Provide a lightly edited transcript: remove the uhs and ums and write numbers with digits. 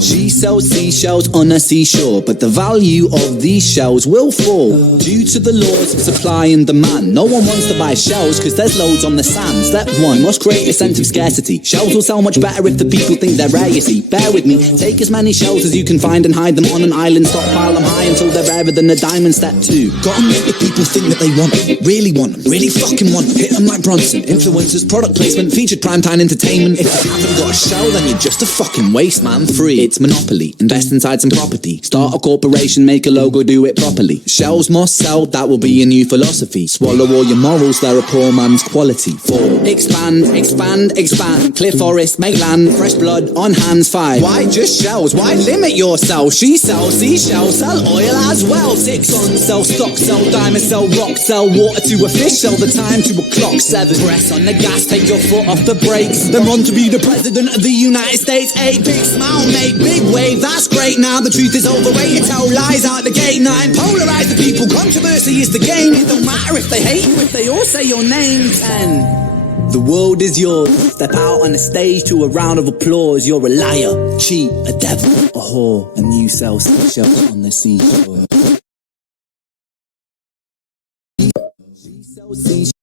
She sells seashells on a seashore, but the value of these shells will fall due to the laws of supply and demand. No one wants to buy shells because there's loads on the sand. Step 1, must create a sense of scarcity. Shells will sell much better if the people think they're rare, you see. Bear with me, take as many shells as you can find and hide them on an island. Stockpile them high until they're rarer than a diamond. Step 2, gotta make the people think that they want them, really want them, really fucking want them. Hit them like Bronson. Influencers, product placement, featured primetime entertainment. If you haven't got a shell, then you're just a fucking waste, man. 3, it's monopoly. Invest inside some property. Start a corporation, make a logo, do it properly. Shells must sell, that will be a new philosophy. Swallow all your morals, they're a poor man's quality. 4, expand, expand, expand. Clear forest, make land, fresh blood on hands. 5, why just shells? Why limit yourself? She sells seashells, sell oil as well. 6, on sell stock, sell diamonds, sell rock, sell water to a fish, sell the time to a clock. 7, press on the gas, take your foot off the brakes, then run to be the president of the United States. 8, big smile, make big wave, that's great. Now the truth is overrated, tell lies out the gate. 9, polarize the people, controversy is the game. It don't matter if they hate you, if they all say your name. 10, the world is yours. Step out on the stage to a round of applause. You're a liar, cheat, a devil, a whore, and you sell seashells on the seashore. She sells seashells.